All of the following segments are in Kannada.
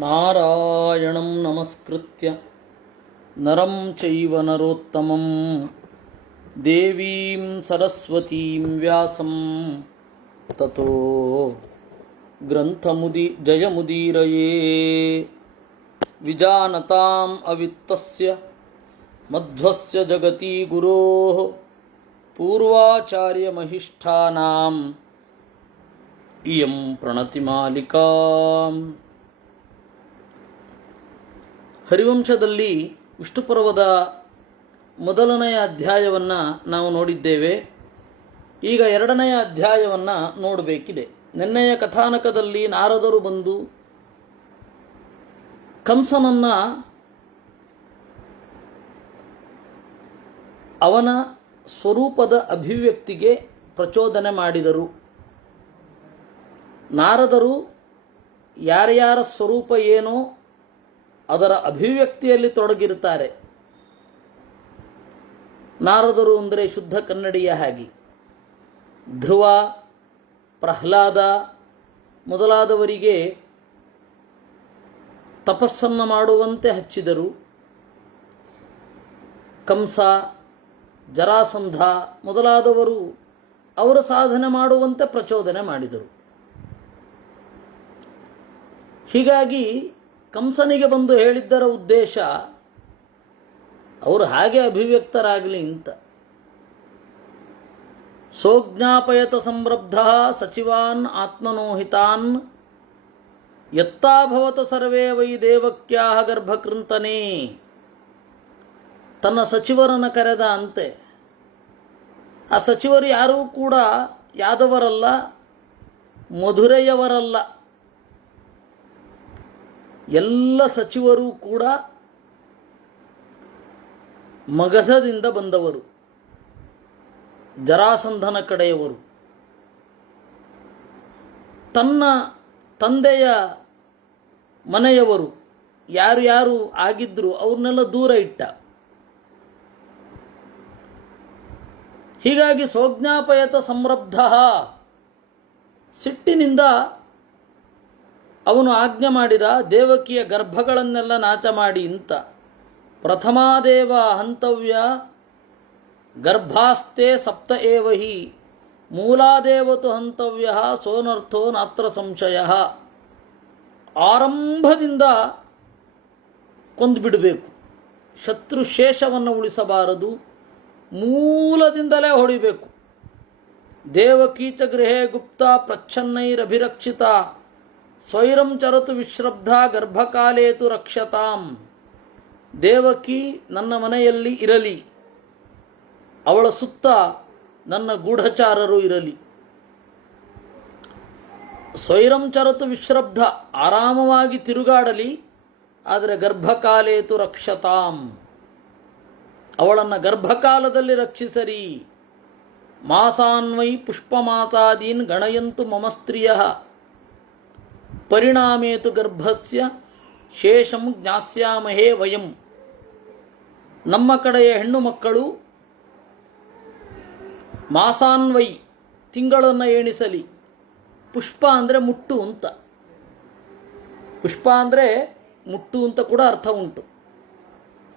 ನಾರಾಯಣಂ ನಮಸ್ಕೃತ್ಯ ನರಂ ಚೈವ ನರೋತ್ತಮಂ ದೇವೀಂ ಸರಸ್ವತೀಂ ವ್ಯಾಸಂ ತತೋ ಜಯಮುದೀರಯೇ ವಿಜಾನತಾಂ ಅವಿತ್ತಸ್ಯ ಮಧ್ವಸ್ಯ ಜಗತಿ ಗುರೋಃ ಪೂರ್ವಾಚಾರ್ಯಮಹಿಷ್ಠಾನಾಂ ಇಯಂ ಪ್ರಣತಿಮಾಲಿಕಾ. ಹರಿವಂಶದಲ್ಲಿ ವಿಷ್ಣುಪರ್ವದ ಮೊದಲನೆಯ ಅಧ್ಯಾಯವನ್ನು ನಾವು ನೋಡಿದ್ದೇವೆ. ಈಗ ಎರಡನೆಯ ಅಧ್ಯಾಯವನ್ನು ನೋಡಬೇಕಿದೆ. ನಿನ್ನೆಯ ಕಥಾನಕದಲ್ಲಿ ನಾರದರು ಬಂದು ಕಂಸನನ್ನು ಅವನ ಸ್ವರೂಪದ ಅಭಿವ್ಯಕ್ತಿಗೆ ಪ್ರಚೋದನೆ ಮಾಡಿದರು. ನಾರದರು ಯಾರ್ಯಾರ ಸ್ವರೂಪ ಏನೋ ಅದರ ಅಭಿವ್ಯಕ್ತಿಯಲ್ಲಿ ತೊಡಗಿರುತ್ತಾರೆ. ನಾರದರು ಅಂದರೆ ಶುದ್ಧ ಕನ್ನಡಿಯ ಹಾಗೆ. ಧ್ರುವ, ಪ್ರಹ್ಲಾದ ಮೊದಲಾದವರಿಗೆ ತಪಸ್ಸನ್ನು ಮಾಡುವಂತೆ ಹಚ್ಚಿದರು. ಕಂಸ, ಜರಾಸಂಧ ಮೊದಲಾದವರು ಅವರ ಸಾಧನೆ ಮಾಡುವಂತೆ ಪ್ರಚೋದನೆ ಮಾಡಿದರು. ಹೀಗಾಗಿ ಕಂಸನಿಗೆ ಬಂದು ಹೇಳಿದ್ದರ ಉದ್ದೇಶ ಅವರು ಹಾಗೆ ಅಭಿವ್ಯಕ್ತರಾಗಲಿ ಅಂತ. ಸೋಜ್ಞಾಪಯತ ಸಂರಬ್ಧ ಸಚಿವಾನ್ ಆತ್ಮನೋಹಿತಾನ್ ಯತ್ತಾಭವತ ಸರ್ವೇ ವೈ ದೇವಕ್ಯಾಹ ಗರ್ಭಕೃಂತನೇ. ತನ್ನ ಸಚಿವರನ್ನು ಕರೆದ ಅಂತೆ. ಆ ಸಚಿವರು ಯಾರೂ ಕೂಡ ಯಾದವರಲ್ಲ, ಮಧುರೆಯವರಲ್ಲ. ಎಲ್ಲ ಸಚಿವರು ಕೂಡ ಮಗಧದಿಂದ ಬಂದವರು, ಜರಾಸಂಧನ ಕಡೆಯವರು. ತನ್ನ ತಂದೆಯ ಮನೆಯವರು ಯಾರು ಆಗಿದ್ರು ಅವ್ರನ್ನೆಲ್ಲ ದೂರ ಇಟ್ಟ. ಹೀಗಾಗಿ ಸೋಜ್ಞಾಪಯತ ಸಂರಬ್ಧ, ಸಿಟ್ಟಿನಿಂದ ಅವನು ಆಜ್ಞೆ ಮಾಡಿದ, ದೇವಕಿಯ ಗರ್ಭಗಳನ್ನೆಲ್ಲ ನಾಶ ಮಾಡಿ ಅಂತ. ಪ್ರಥಮಾದೇವ ಹಂತವ್ಯ ಗರ್ಭಾಸ್ತೆ ಸಪ್ತ ಏವ ಹಿ ಮೂಲಾದೇವತು ಹಂತವ್ಯ ಸೋನರ್ಥೋ ನಾತ್ರ ಸಂಶಯ. ಆರಂಭದಿಂದ ಕೊಂದುಬಿಡಬೇಕು, ಶತ್ರು ಶೇಷವನ್ನು ಉಳಿಸಬಾರದು, ಮೂಲದಿಂದಲೇ ಹೊಡಿಬೇಕು. ದೇವಕೀಚ ಗೃಹೇ ಗುಪ್ತ ಪ್ರಚ್ಛನ್ನೈರಭಿರಕ್ಷಿತ ಸ್ವೈರಂ ಚರತು ವಿಶ್ರಬ್ಧ ಗರ್ಭಕಾಲೇತು ರಕ್ಷತಾಂ. ದೇವಕಿ ನನ್ನ ಮನೆಯಲ್ಲಿ ಇರಲಿ, ಅವಳ ಸುತ್ತ ನನ್ನ ಗೂಢಚಾರರು ಇರಲಿ. ಸ್ವೈರಂ ಚರತು ವಿಶ್ರಬ್ಧ, ಆರಾಮವಾಗಿ ತಿರುಗಾಡಲಿ, ಆದರೆ ಗರ್ಭಕಾಲೇತು ರಕ್ಷತಾಂ, ಅವಳನ್ನು ಗರ್ಭಕಾಲದಲ್ಲಿ ರಕ್ಷಿಸರಿ. ಮಾಸಾನ್ವೈ ಪುಷ್ಪಮಾತಾದೀನ್ ಗಣಯಂತು ಮಮ ಸ್ತ್ರೀಯಃ ಪರಿಣಾಮೇತು ಗರ್ಭಸ್ಯ ಶೇಷಂ ಜ್ಞಾಸ್ಯಾಮಹೇ ವಯಂ. ನಮ್ಮ ಕಡೆಯ ಹೆಣ್ಣು ಮಕ್ಕಳು ಮಾಸಾನ್ವೈ ತಿಂಗಳನ್ನು ಎಣಿಸಲಿ. ಪುಷ್ಪ ಅಂದರೆ ಮುಟ್ಟು ಅಂತ, ಪುಷ್ಪ ಅಂದರೆ ಮುಟ್ಟು ಅಂತ ಕೂಡ ಅರ್ಥ ಉಂಟು.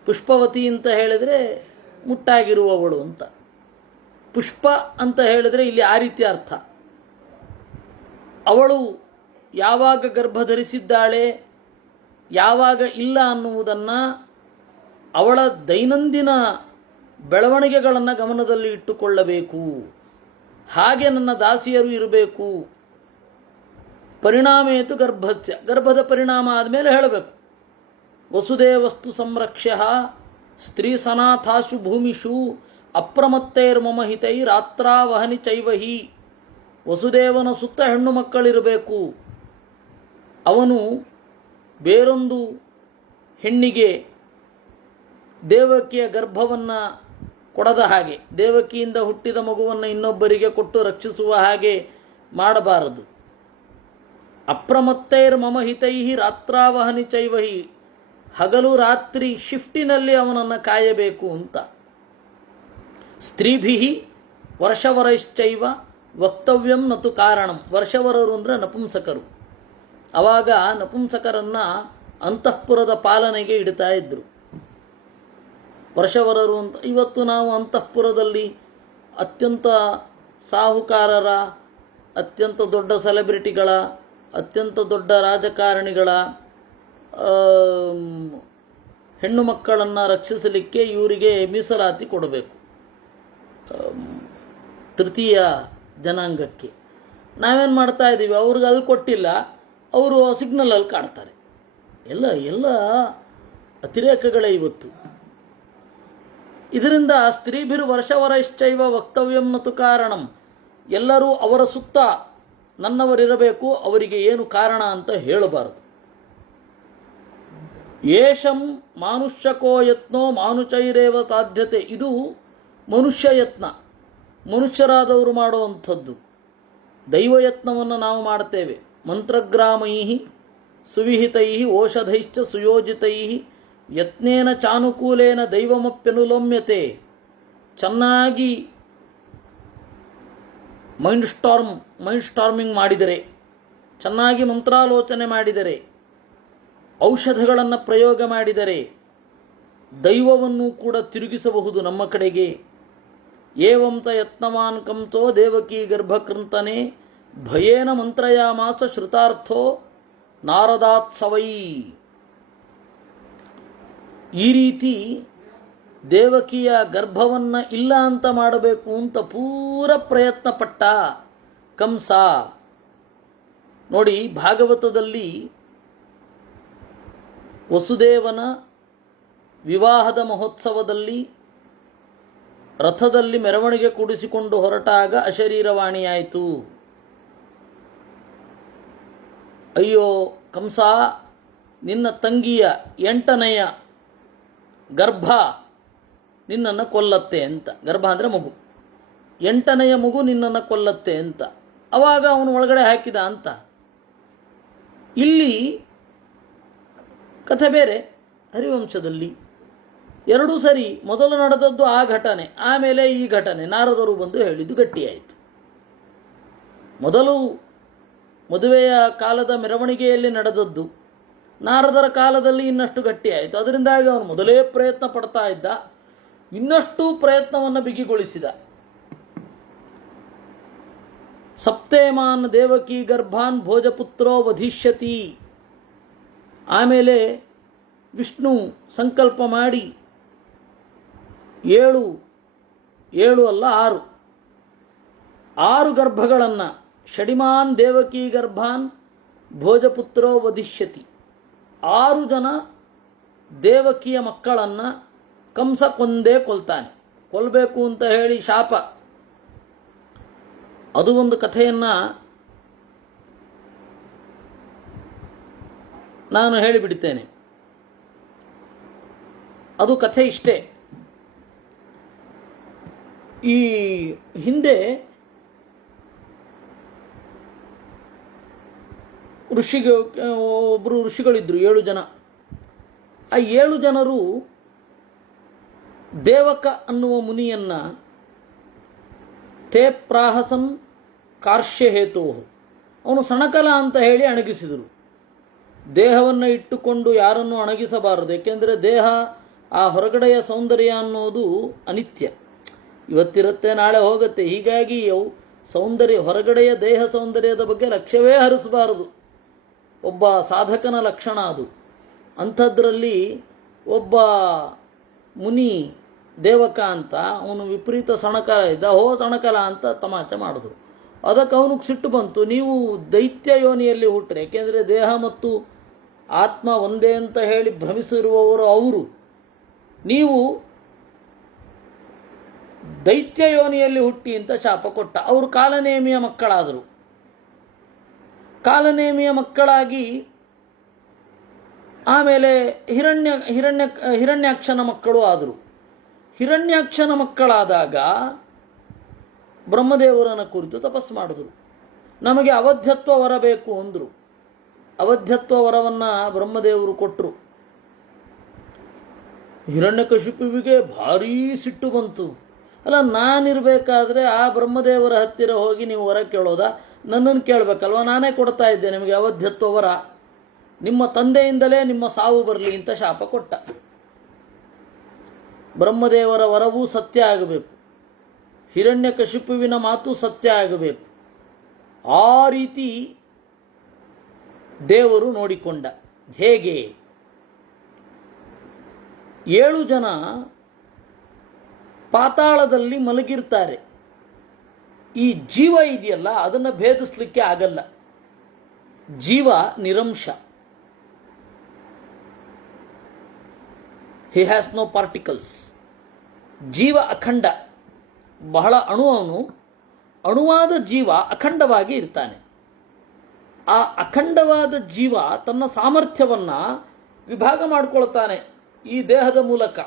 ಪುಷ್ಪವತಿ ಅಂತ ಹೇಳಿದರೆ ಮುಟ್ಟಾಗಿರುವವಳು ಅಂತ. ಪುಷ್ಪ ಅಂತ ಹೇಳಿದರೆ ಇಲ್ಲಿ ಆ ರೀತಿಯ ಅರ್ಥ. ಅವಳು ಯಾವಾಗ ಗರ್ಭ ಧರಿಸಿದ್ದಾಳೆ, ಯಾವಾಗ ಇಲ್ಲ ಅನ್ನುವುದನ್ನು, ಅವಳ ದೈನಂದಿನ ಬೆಳವಣಿಗೆಗಳನ್ನು ಗಮನದಲ್ಲಿ ಇಟ್ಟುಕೊಳ್ಳಬೇಕು. ಹಾಗೆ ನನ್ನ ದಾಸಿಯರು ಇರಬೇಕು. ಪರಿಣಾಮೇತು ಗರ್ಭಸ್ಯ, ಗರ್ಭದ ಪರಿಣಾಮ ಆದಮೇಲೆ ಹೇಳಬೇಕು. ವಸುದೇವಸ್ತು ಸಂರಕ್ಷ್ಯ ಸ್ತ್ರೀ ಸನಾಥಾಶು ಭೂಮಿಷು ಅಪ್ರಮತ್ತೈರ್ಮಮ ಹಿತೈ ರಾತ್ರಾವಹನಿ ಚೈವಹಿ. ವಸುದೇವನ ಸುತ್ತ ಹೆಣ್ಣು ಮಕ್ಕಳಿರಬೇಕು. ಅವನು ಬೇರೊಂದು ಹೆಣ್ಣಿಗೆ ದೇವಕಿಯ ಗರ್ಭವನ್ನು ಕೊಡದ ಹಾಗೆ, ದೇವಕಿಯಿಂದ ಹುಟ್ಟಿದ ಮಗುವನ್ನು ಇನ್ನೊಬ್ಬರಿಗೆ ಕೊಟ್ಟು ರಕ್ಷಿಸುವ ಹಾಗೆ ಮಾಡಬಾರದು. ಅಪ್ರಮತ್ತೈರ್ಮಮ ಹಿತೈ ರಾತ್ರಾವಹನಿ ಚೈವಹಿ, ಹಗಲು ರಾತ್ರಿ ಶಿಫ್ಟಿನಲ್ಲಿ ಅವನನ್ನು ಕಾಯಬೇಕು ಅಂತ. ಸ್ತ್ರೀಭಿ ವರ್ಷವರೈಶ್ಚೈವ ವಕ್ತವ್ಯಂ ನತು ಕಾರಣಂ. ವರ್ಷವರರು ಅಂದರೆ ನಪುಂಸಕರು. ಆವಾಗ ನಪುಂಸಕರನ್ನು ಅಂತಃಪುರದ ಪಾಲನೆಗೆ ಇಡ್ತಾ ಇದ್ದರು. ವರ್ಷವರರು ಅಂತ. ಇವತ್ತು ನಾವು ಅಂತಃಪುರದಲ್ಲಿ ಅತ್ಯಂತ ಸಾಹುಕಾರರ, ಅತ್ಯಂತ ದೊಡ್ಡ ಸೆಲೆಬ್ರಿಟಿಗಳ, ಅತ್ಯಂತ ದೊಡ್ಡ ರಾಜಕಾರಣಿಗಳ ಹೆಣ್ಣು ಮಕ್ಕಳನ್ನು ರಕ್ಷಿಸಲಿಕ್ಕೆ ಇವರಿಗೆ ಮೀಸಲಾತಿ ಕೊಡಬೇಕು, ತೃತೀಯ ಜನಾಂಗಕ್ಕೆ. ನಾವೇನು ಮಾಡ್ತಾ ಇದ್ದೀವಿ, ಅವ್ರಿಗೆ ಅಲ್ಲಿ ಕೊಟ್ಟಿಲ್ಲ, ಅವರು ಸಿಗ್ನಲಲ್ಲಿ ಕಾಡ್ತಾರೆ. ಎಲ್ಲ ಅತಿರೇಕಗಳೇ ಇವತ್ತು. ಇದರಿಂದ ಸ್ತ್ರೀಭಿರ್ ವರ್ಷವರಶ್ಚೈವ ವಕ್ತವ್ಯಂ ನತು ಕಾರಣಂ. ಎಲ್ಲರೂ ಅವರ ಸುತ್ತ ನನ್ನವರಿರಬೇಕು, ಅವರಿಗೆ ಏನು ಕಾರಣ ಅಂತ ಹೇಳಬಾರದು. ಏಷಂ ಮಾನುಷ್ಯಕೋ ಯತ್ನೋ ಮಾನುಷೈರೇವ ಸಾಧ್ಯತೆ. ಇದು ಮನುಷ್ಯ ಯತ್ನ, ಮನುಷ್ಯರಾದವರು ಮಾಡುವಂಥದ್ದು. ದೈವಯತ್ನವನ್ನು ನಾವು ಮಾಡ್ತೇವೆ. ಮಂತ್ರಗ್ರಾಮೈ ಸುವಿಹಿತೈ ಓಷಧೈಶ್ಚ ಸುಯೋಜಿತೈ ಯತ್ನೇನ ಚಾನುಕೂಲೇನ ದೈವಮಪ್ಯನುಲೋಮ್ಯತೆ. ಚೆನ್ನಾಗಿ ಮೈಂಡ್ ಸ್ಟಾರ್ಮಿಂಗ್ ಮಾಡಿದರೆ, ಚೆನ್ನಾಗಿ ಮಂತ್ರಾಲೋಚನೆ ಮಾಡಿದರೆ, ಔಷಧಗಳನ್ನು ಪ್ರಯೋಗ ಮಾಡಿದರೆ ದೈವವನ್ನು ಕೂಡ ತಿರುಗಿಸಬಹುದು ನಮ್ಮ ಕಡೆಗೆ. ಏವಂತ ಯತ್ನವಾನ್ ಕಂಸೋ ದೇವಕಿ ಗರ್ಭಕೃಂತನೆ ಭಯೇನ ಮಂತ್ರಯಾಮಾಸ ಶ್ರುತಾರ್ಥೋ ನಾರದಾತ್ಸವೈ. ಈ ರೀತಿ ದೇವಕಿಯ ಗರ್ಭವನ್ನು ಇಲ್ಲ ಅಂತ ಮಾಡಬೇಕು ಅಂತ ಪೂರ ಪ್ರಯತ್ನ ಪಟ್ಟ ಕಂಸ. ನೋಡಿ, ಭಾಗವತದಲ್ಲಿ ವಸುದೇವನ ವಿವಾಹದ ಮಹೋತ್ಸವದಲ್ಲಿ ರಥದಲ್ಲಿ ಮೆರವಣಿಗೆ ಕೂಡಿಸಿಕೊಂಡು ಹೊರಟಾಗ ಅಶರೀರವಾಣಿಯಾಯಿತು. ಅಯ್ಯೋ ಕಂಸ, ನಿನ್ನ ತಂಗಿಯ 8ನೆಯ ಗರ್ಭ ನಿನ್ನನ್ನು ಕೊಲ್ಲತ್ತೆ ಅಂತ. ಗರ್ಭ ಅಂದರೆ ಮಗು. 8ನೆಯ ಮಗು ನಿನ್ನನ್ನು ಕೊಲ್ಲತ್ತೆ ಅಂತ ಅವಾಗ ಅವನು ಒಳಗಡೆ ಹಾಕಿದ ಅಂತ. ಇಲ್ಲಿ ಕಥೆ ಬೇರೆ. ಹರಿವಂಶದಲ್ಲಿ ಎರಡೂ ಸರಿ. ಮೊದಲು ನಡೆದದ್ದು ಆ ಘಟನೆ, ಆಮೇಲೆ ಈ ಘಟನೆ ನಾರದರು ಬಂದು ಹೇಳಿದ್ದು ಗಟ್ಟಿಯಾಯಿತು. ಮೊದಲು ಮದುವೆಯ ಕಾಲದ ಮೆರವಣಿಗೆಯಲ್ಲಿ ನಡೆದದ್ದು, ನಾರದರ ಕಾಲದಲ್ಲಿ ಇನ್ನಷ್ಟು ಗಟ್ಟಿಯಾಯಿತು. ಅದರಿಂದಾಗಿ ಅವನು ಮೊದಲೇ ಪ್ರಯತ್ನ ಪಡ್ತಾ ಇದ್ದ, ಇನ್ನಷ್ಟು ಪ್ರಯತ್ನವನ್ನು ಬಿಗಿಗೊಳಿಸಿದ. ಸಪ್ತೇಮಾನ್ ದೇವಕಿ ಗರ್ಭಾನ್ ಭೋಜಪುತ್ರೋ ವಧಿಷ್ಯತಿ. ಆಮೇಲೆ ವಿಷ್ಣು ಸಂಕಲ್ಪ ಮಾಡಿ 7 ಅಲ್ಲ 6 ಗರ್ಭಗಳನ್ನು, ಷಡಿಮಾನ್ ದೇವಕಿ ಗರ್ಭಾನ್ ಭೋಜಪುತ್ರೋ ವಧಿಷ್ಯತಿ, 6 ಜನ ದೇವಕಿಯ ಮಕ್ಕಳನ್ನು ಕಂಸ ಕೊಂದೇ ಕೊಲ್ತಾನೆ. ಕೊಲ್ಲಬೇಕು ಅಂತ ಹೇಳಿ ಶಾಪ. ಅದು ಒಂದು ಕಥೆಯನ್ನು ನಾನು ಹೇಳಿಬಿಡ್ತೇನೆ. ಅದು ಕಥೆ ಇಷ್ಟೇ. ಈ ಹಿಂದೆ ಒಬ್ಬರು ಋಷಿಗಳಿದ್ದರು, 7 ಜನ. ಆ 7 ಜನರು ದೇವಕ ಅನ್ನುವ ಮುನಿಯನ್ನು ತೇ ಪ್ರಾಹಸನ್ ಕಾರ್ಶ್ಯಹೇತೋ, ಅವನು ಸಣಕಲ ಅಂತ ಹೇಳಿ ಅಣಗಿಸಿದರು. ದೇಹವನ್ನು ಇಟ್ಟುಕೊಂಡು ಯಾರನ್ನು ಅಣಗಿಸಬಾರದು, ಏಕೆಂದರೆ ದೇಹ, ಆ ಹೊರಗಡೆಯ ಸೌಂದರ್ಯ ಅನ್ನೋದು ಅನಿತ್ಯ, ಇವತ್ತಿರುತ್ತೆ ನಾಳೆ ಹೋಗುತ್ತೆ. ಹೀಗಾಗಿ ಅವು ಸೌಂದರ್ಯ, ಹೊರಗಡೆಯ ದೇಹ ಸೌಂದರ್ಯದ ಬಗ್ಗೆ ಲಕ್ಷ್ಯವೇ ಹರಿಸಬಾರದು. ಒಬ್ಬ ಸಾಧಕನ ಲಕ್ಷಣ ಅದು. ಅಂಥದ್ರಲ್ಲಿ ಒಬ್ಬ ಮುನಿ ದೇವಕ ಅಂತ, ಅವನು ವಿಪರೀತ ಸಣಕಲ ಇದ್ದ. ಸಣಕಲ ಅಂತ ತಮಾಷೆ ಮಾಡಿದ್ರು. ಅದಕ್ಕೆ ಅವನಿಗೆ ಸಿಟ್ಟು ಬಂತು. ನೀವು ದೈತ್ಯ ಯೋನಿಯಲ್ಲಿ ಹುಟ್ಟರೆ, ಏಕೆಂದರೆ ದೇಹ ಮತ್ತು ಆತ್ಮ ಒಂದೇ ಅಂತ ಹೇಳಿ ಭ್ರಮಿಸಿರುವವರು ಅವರು, ನೀವು ದೈತ್ಯ ಯೋನಿಯಲ್ಲಿ ಹುಟ್ಟಿ ಅಂತ ಶಾಪ ಕೊಟ್ಟ. ಅವರು ಕಾಲನೇಮಿಯ ಮಕ್ಕಳಾದರು. ಕಾಲನೇಮಿಯ ಮಕ್ಕಳಾಗಿ ಆಮೇಲೆ ಹಿರಣ್ಯಾಕ್ಷನ ಮಕ್ಕಳು ಆದರು. ಹಿರಣ್ಯಾಕ್ಷನ ಮಕ್ಕಳಾದಾಗ ಬ್ರಹ್ಮದೇವರನ ಕುರಿತು ತಪಸ್ಸು ಮಾಡಿದ್ರು. ನಮಗೆ ಅವಧ್ಯತ್ವ ವರ ಬೇಕು ಅಂದರು. ಅವಧ್ಯತ್ವ ವರವನ್ನು ಬ್ರಹ್ಮದೇವರು ಕೊಟ್ಟರು. ಹಿರಣ್ಯಕಶಿಪುವಿಗೆ ಭಾರೀ ಸಿಟ್ಟು ಬಂತು. ಅಲ್ಲ, ನಾನಿರಬೇಕಾದ್ರೆ ಆ ಬ್ರಹ್ಮದೇವರ ಹತ್ತಿರ ಹೋಗಿ ನೀವು ವರ ಕೇಳೋದಾ? ನನ್ನನ್ನು ಕೇಳಬೇಕಲ್ವ, ನಾನೇ ಕೊಡ್ತಾ ಇದ್ದೆ ನಿಮಗೆ ಅವಧ್ಯತ್ವ ವರ, ನಿಮ್ಮ ತಂದೆಯಿಂದಲೇ ನಿಮ್ಮ ಸಾವು ಬರಲಿ ಅಂತ ಶಾಪ ಕೊಟ್ಟ. ಬ್ರಹ್ಮದೇವರ ವರವೂ ಸತ್ಯ ಆಗಬೇಕು, ಹಿರಣ್ಯಕಶಿಪುವಿನ ಮಾತು ಸತ್ಯ ಆಗಬೇಕು. ಆ ರೀತಿ ದೇವರು ನೋಡಿಕೊಂಡ. ಹೇಗೆ? 7 ಜನ ಪಾತಾಳದಲ್ಲಿ ಮಲಗಿರ್ತಾರೆ. ಈ ಜೀವ ಇದೆಯಲ್ಲ, ಅದನ್ನು ಭೇದಿಸಲಿಕ್ಕೆ ಆಗಲ್ಲ. ಜೀವ ನಿರಂಶ, ಹಿ ಹ್ಯಾಸ್ ನೋ ಪಾರ್ಟಿಕಲ್ಸ್. ಜೀವ ಅಖಂಡ, ಬಹಳ ಅಣುವಾದ ಜೀವ ಅಖಂಡವಾಗಿ ಇರ್ತಾನೆ. ಆ ಅಖಂಡವಾದ ಜೀವ ತನ್ನ ಸಾಮರ್ಥ್ಯವನ್ನು ವಿಭಾಗ ಮಾಡಿಕೊಳ್ತಾನೆ ಈ ದೇಹದ ಮೂಲಕ.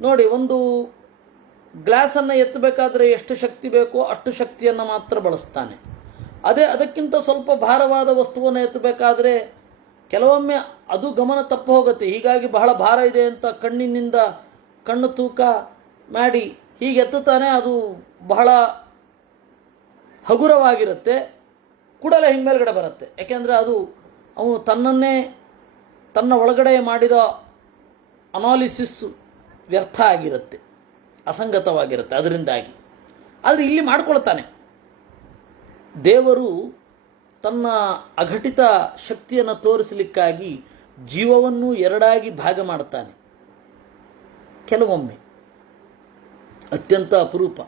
ನೋಡಿ, ಒಂದು ಗ್ಲಾಸನ್ನು ಎತ್ತಬೇಕಾದ್ರೆ ಎಷ್ಟು ಶಕ್ತಿ ಬೇಕೋ ಅಷ್ಟು ಶಕ್ತಿಯನ್ನು ಮಾತ್ರ ಬಳಸ್ತಾನೆ. ಅದಕ್ಕಿಂತ ಸ್ವಲ್ಪ ಭಾರವಾದ ವಸ್ತುವನ್ನು ಎತ್ತಬೇಕಾದ್ರೆ ಕೆಲವೊಮ್ಮೆ ಅದು ಗಮನ ತಪ್ಪು ಹೋಗುತ್ತೆ. ಹೀಗಾಗಿ ಬಹಳ ಭಾರ ಇದೆ ಅಂತ ಕಣ್ಣಿನಿಂದ ಕಣ್ಣು ತೂಕ ಮಾಡಿ ಹೀಗೆ ಎತ್ತುತ್ತಾನೆ, ಅದು ಬಹಳ ಹಗುರವಾಗಿರುತ್ತೆ, ಕೂಡಲೇ ಹಿಂಗೆ ಮೇಲ್ಗಡೆ ಬರುತ್ತೆ. ಯಾಕೆಂದರೆ ಅದು ಅವನು ತನ್ನ ಒಳಗಡೆ ಮಾಡಿದ ಅನಾಲಿಸಿಸ್ ವ್ಯರ್ಥ ಆಗಿರುತ್ತೆ, ಅಸಂಗತವಾಗಿರುತ್ತೆ ಅದರಿಂದಾಗಿ. ಆದರೆ ಇಲ್ಲಿ ಮಾಡ್ಕೊಳ್ತಾನೆ ದೇವರು. ತನ್ನ ಅಘಟಿತ ಶಕ್ತಿಯನ್ನು ತೋರಿಸಲಿಕ್ಕಾಗಿ ಜೀವವನ್ನು 2 ಭಾಗ ಮಾಡ್ತಾನೆ. ಕೆಲವೊಮ್ಮೆ ಅತ್ಯಂತ ಅಪರೂಪ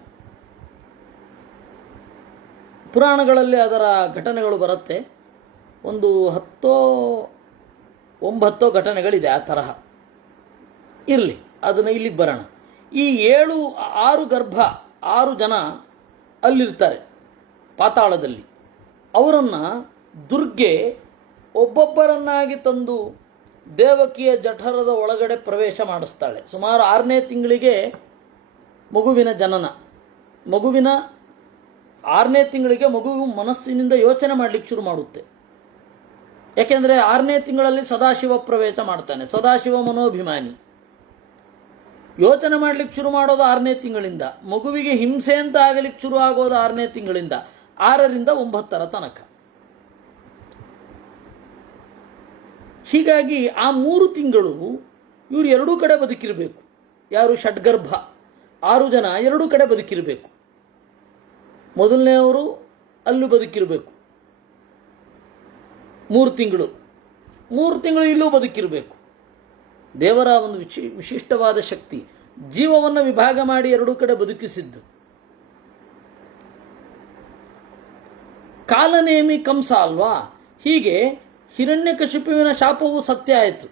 ಪುರಾಣಗಳಲ್ಲಿ ಅದರ ಘಟನೆಗಳು ಬರುತ್ತೆ. ಒಂದು 10-9 ಘಟನೆಗಳಿದೆ ಆ ತರಹ. ಇರಲಿ, ಅದನ್ನು ಇಲ್ಲಿಗೆ ಬರೋಣ. ಈ 6 ಗರ್ಭ 6 ಜನ ಅಲ್ಲಿರ್ತಾರೆ ಪಾತಾಳದಲ್ಲಿ. ಅವರನ್ನು ದುರ್ಗೆ ಒಬ್ಬೊಬ್ಬರನ್ನಾಗಿ ತಂದು ದೇವಕಿಯ ಜಠರದ ಒಳಗಡೆ ಪ್ರವೇಶ ಮಾಡಿಸ್ತಾಳೆ. ಸುಮಾರು 6ನೇ ತಿಂಗಳಿಗೆ ಮಗುವಿನ ಜನನ. 6ನೇ ತಿಂಗಳಿಗೆ ಮಗುವು ಮನಸ್ಸಿನಿಂದ ಯೋಚನೆ ಮಾಡಲಿಕ್ಕೆ ಶುರು ಮಾಡುತ್ತೆ. ಯಾಕೆಂದರೆ 6ನೇ ತಿಂಗಳಲ್ಲಿ ಸದಾಶಿವ ಪ್ರವೇಶ ಮಾಡ್ತಾನೆ. ಸದಾಶಿವ ಮನೋಭಿಮಾನಿ. ಯೋಚನೆ ಮಾಡಲಿಕ್ಕೆ ಶುರು ಮಾಡೋದು 6ನೇ ತಿಂಗಳಿಂದ. ಮಗುವಿಗೆ ಹಿಂಸೆ ಅಂತ ಆಗಲಿಕ್ಕೆ ಶುರು ಆಗೋದು 6ನೇ ತಿಂಗಳಿಂದ. 6ರಿಂದ 9ರ ತನಕ. ಹೀಗಾಗಿ ಆ 3 ತಿಂಗಳು ಇವರು 2 ಕಡೆ ಬದುಕಿರಬೇಕು. ಯಾರು? ಷಡ್ಗರ್ಭ 6 ಜನ 2 ಕಡೆ ಬದುಕಿರಬೇಕು. ಮೊದಲನೆಯವರು ಅಲ್ಲೂ ಬದುಕಿರಬೇಕು 3 ತಿಂಗಳು, 3 ತಿಂಗಳು ಇಲ್ಲೂ ಬದುಕಿರಬೇಕು. ದೇವರ ಒಂದು ವಿಶಿಷ್ಟವಾದ ಶಕ್ತಿ, ಜೀವವನ್ನು ವಿಭಾಗ ಮಾಡಿ 2 ಕಡೆ ಬದುಕಿಸಿದ್ದು. ಕಾಲನೇಮಿ ಕಂಸ ಅಲ್ವಾ? ಹೀಗೆ ಹಿರಣ್ಯಕಶಿಪುವಿನ ಶಾಪವು ಸತ್ಯ ಆಯಿತು.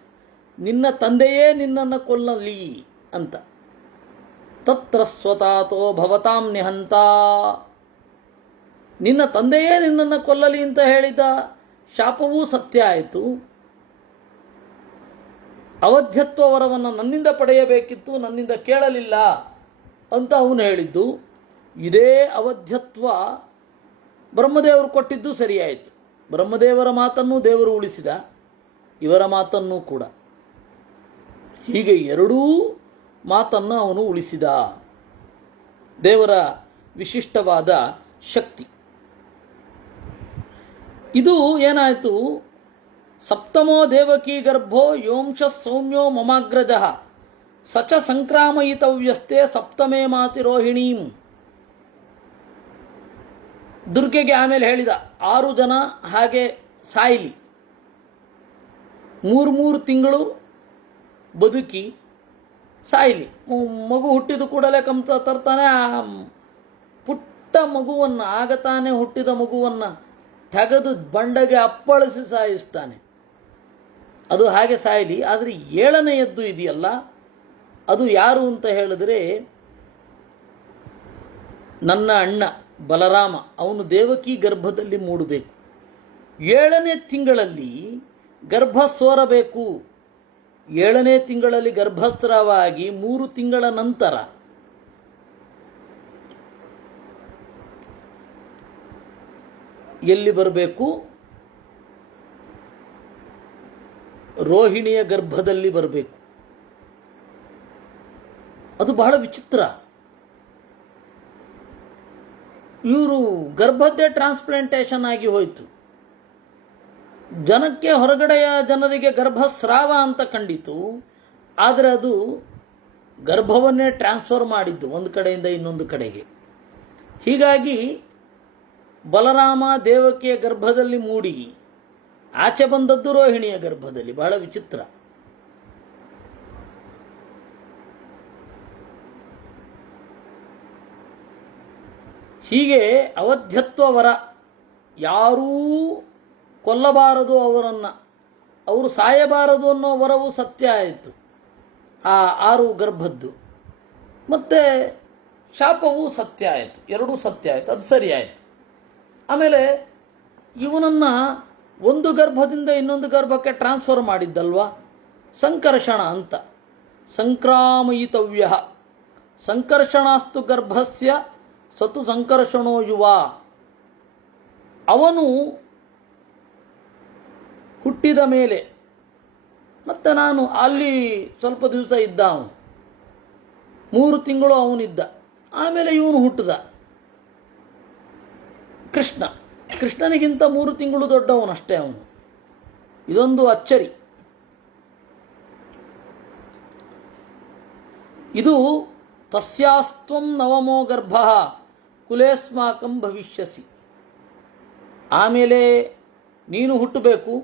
ನಿನ್ನ ತಂದೆಯೇ ನಿನ್ನನ್ನು ಕೊಲ್ಲಲಿ ಅಂತ. ತತ್ರ ಸ್ವತಾತೋ ಭವತಾಂ ನಿಹಂತ. ನಿನ್ನ ತಂದೆಯೇ ನಿನ್ನನ್ನು ಕೊಲ್ಲಲಿ ಅಂತ ಹೇಳಿದ ಶಾಪವೂ ಸತ್ಯ ಆಯಿತು. ಅವಧ್ಯತ್ವ ವರವನ್ನು ನನ್ನಿಂದ ಪಡೆಯಬೇಕಿತ್ತು, ನನ್ನಿಂದ ಕೇಳಲಿಲ್ಲ ಅಂತ ಅವನು ಹೇಳಿದ್ದು. ಇದೇ ಅವಧ್ಯತ್ವ ಬ್ರಹ್ಮದೇವರು ಕೊಟ್ಟಿದ್ದು ಸರಿಯಾಯಿತು. ಬ್ರಹ್ಮದೇವರ ಮಾತನ್ನು ದೇವರು ಉಳಿಸಿದ, ಇವರ ಮಾತನ್ನು ಕೂಡ. ಹೀಗೆ 2 ಮಾತನ್ನು ಅವನು ಉಳಿಸಿದ. ದೇವರ ವಿಶಿಷ್ಟವಾದ ಶಕ್ತಿ ಇದು. ಏನಾಯಿತು? ಸಪ್ತಮೋ ದೇವಕೀ ಗರ್ಭೋ ಯೋಂಶ ಸೌಮ್ಯೋ ಮಮಾಗ್ರಜ ಸಚ ಸಂಕ್ರಾಮಯಿತವ್ಯಸ್ತೆ ಸಪ್ತಮೇ ಮಾತಿ ರೋಹಿಣೀಂ. ದುರ್ಗೆಗೆ ಆಮೇಲೆ ಹೇಳಿದ 6 ಜನ ಹಾಗೆ ಸಾಯಲಿ, 3 ತಿಂಗಳು ಬದುಕಿ ಸಾಯಲಿ. ಮಗು ಹುಟ್ಟಿದ ಕೂಡಲೇ ಕಂಸ ತರ್ತಾನೆ. ಆ ಪುಟ್ಟ ಮಗುವನ್ನು, ಆಗ ತಾನೇ ಹುಟ್ಟಿದ ಮಗುವನ್ನು ತೆಗೆದು ಬಂಡೆಗೆ ಅಪ್ಪಳಿಸಿ ಸಾಯಿಸ್ತಾನೆ. ಅದು ಹಾಗೆ ಸಾಯಲಿ. ಆದರೆ 7ನೇಯದ್ದು ಇದೆಯಲ್ಲ, ಅದು ಯಾರು ಅಂತ ಹೇಳಿದ್ರೆ ನನ್ನ ಅಣ್ಣ ಬಲರಾಮ. ಅವನು ದೇವಕಿ ಗರ್ಭದಲ್ಲಿ ಮೂಡಬೇಕು. 7ನೇ ತಿಂಗಳಲ್ಲಿ ಗರ್ಭ ಸೋರಬೇಕು. 7ನೇ ತಿಂಗಳಲ್ಲಿ ಗರ್ಭಸ್ರಾವಾಗಿ 3 ತಿಂಗಳ ನಂತರ ಎಲ್ಲಿ ಬರಬೇಕು? ರೋಹಿಣಿಯ ಗರ್ಭದಲ್ಲಿ ಬರಬೇಕು. ಅದು ಬಹಳ ವಿಚಿತ್ರ. ಇವರು ಗರ್ಭದ್ದೇ ಟ್ರಾನ್ಸ್ಪ್ಲಾಂಟೇಷನ್ ಆಗಿ ಹೋಯಿತು. ಜನಕ್ಕೆ, ಹೊರಗಡೆಯ ಜನರಿಗೆ ಗರ್ಭಸ್ರಾವ ಅಂತ ಕಂಡಿತು. ಆದರೆ ಅದು ಗರ್ಭವನ್ನೇ ಟ್ರಾನ್ಸ್ಫರ್ ಮಾಡಿದ್ದು ಒಂದು ಕಡೆಯಿಂದ ಇನ್ನೊಂದು ಕಡೆಗೆ. ಹೀಗಾಗಿ ಬಲರಾಮ ದೇವಕಿಯ ಗರ್ಭದಲ್ಲಿ ಮೂಡಿ ಆಚೆ ಬಂದದ್ದು ರೋಹಿಣಿಯ ಗರ್ಭದಲ್ಲಿ. ಬಹಳ ವಿಚಿತ್ರ. ಹೀಗೆ ಅವಧ್ಯತ್ವ ವರ, ಯಾರೂ ಕೊಲ್ಲಬಾರದು ಅವರನ್ನು, ಅವರು ಸಾಯಬಾರದು ಅನ್ನೋ ವರವು ಸತ್ಯ ಆಯಿತು ಆ 6 ಗರ್ಭದ್ದು. ಮತ್ತು ಶಾಪವೂ ಸತ್ಯ ಆಯಿತು, ಎರಡೂ ಸತ್ಯ ಆಯಿತು, ಅದು ಸರಿ ಆಯಿತು. ಆಮೇಲೆ ಇವನನ್ನು ಒಂದು ಗರ್ಭದಿಂದ ಇನ್ನೊಂದು ಗರ್ಭಕ್ಕೆ ಟ್ರಾನ್ಸ್ಫರ್ ಮಾಡಿದ್ದಲ್ವ, ಸಂಕರ್ಷಣ ಅಂತ. ಸಂಕ್ರಾಮಯಿತವ್ಯ ಸಂಕರ್ಷಣಾಸ್ತು ಗರ್ಭಸ್ಯ ಸತು ಸಂಕರ್ಷಣೋ ಯುವ. ಅವನು ಹುಟ್ಟಿದ ಮೇಲೆ ಮತ್ತೆ ನಾನು ಅಲ್ಲಿ ಸ್ವಲ್ಪ ದಿವಸ ಇದ್ದ, ಅವನು 3 ತಿಂಗಳು ಅವನಿದ್ದ. ಆಮೇಲೆ ಇವನು ಹುಟ್ಟಿದ ಕೃಷ್ಣ. ಕೃಷ್ಣನಿಗಿಂತ 3 ತಿಂಗಳು ದೊಡ್ಡವನಷ್ಟೇ ಅವನು. ಇದೊಂದು ಅಚ್ಚರಿ. ಇದು ತಸ್ಯಾಸ್ತ್ವಂ ನವಮೋ ಗರ್ಭ ಕುಲೇಸ್ಮಾಕಂ ಭವಿಷ್ಯಸಿ. ಆಮೇಲೆ ನೀನು ಹುಟ್ಟಬೇಕು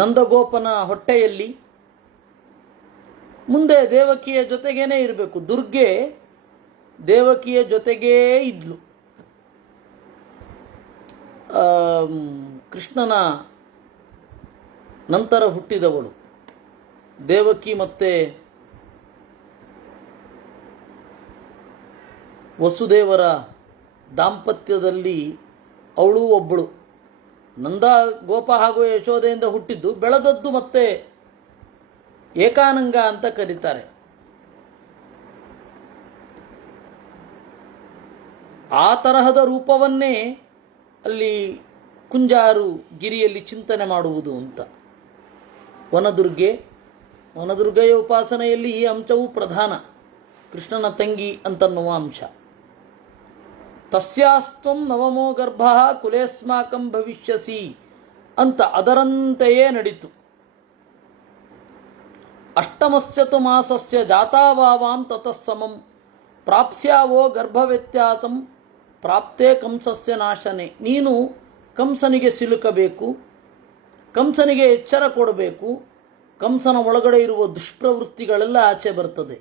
ನಂದಗೋಪನ ಹೊಟ್ಟೆಯಲ್ಲಿ, ಮುಂದೆ ದೇವಕಿಯ ಜೊತೆಗೇನೆ ಇರಬೇಕು. ದುರ್ಗೆ ದೇವಕಿಯ ಜೊತೆಗೇ ಇದ್ಲು. ಕೃಷ್ಣನ ನಂತರ ಹುಟ್ಟಿದವಳು ದೇವಕಿ. ಮತ್ತು ವಸುದೇವರ ದಾಂಪತ್ಯದಲ್ಲಿ ಅವಳು ಒಬ್ಬಳು. ನಂದ ಗೋಪ ಹಾಗೂ ಯಶೋದೆಯಿಂದ ಹುಟ್ಟಿದ್ದು, ಬೆಳೆದದ್ದು ಮತ್ತೆ ಏಕಾನಂಗ ಅಂತ ಕರೀತಾರೆ. ಆ ತರಹದ ರೂಪವನ್ನೇ ಅಲ್ಲಿ ಕುಂಜಾರು ಗಿರಿಯಲ್ಲಿ ಚಿಂತನೆ ಮಾಡುವುದು ಅಂತ. ವನದುರ್ಗೆಯ ಉಪಾಸನೆಯಲ್ಲಿ ಈ ಅಂಶವು ಪ್ರಧಾನ, ಕೃಷ್ಣನ ತಂಗಿ ಅಂತನ್ನುವ ಅಂಶ. ತಸ್ಯಾಸ್ತ್ವಂ ನವಮೋ ಗರ್ಭ ಕುಲೇಸ್ಮಾಕಂ ಭವಿಷ್ಯಸಿ ಅಂತ ಅದರಂತೆಯೇ ನಡೀತು. ಅಷ್ಟಮಸ್ಯತು ಮಾಸಸ್ಯ ಜಾತಾವಾವಾಂ ತತಸ್ಸಮಂ ಪ್ರಾಪ್ಸ್ಯಾವೋ ಗರ್ಭವ್ಯತ್ಯಾತಂ ಪ್ರಾಪ್ತೇ ಕಂಸಸ್ಯ ನಾಶನೆ. ನೀನು ಕಂಸನಿಗೆ ಸಿಲುಕಬೇಕು, ಕಂಸನಿಗೆ ಎಚ್ಚರ ಕೊಡಬೇಕು. ಕಂಸನ ಒಳಗಡೆ ಇರುವ ದುಷ್ಪ್ರವೃತ್ತಿಗಳೆಲ್ಲ ಆಚೆ ಬರ್ತದೆ.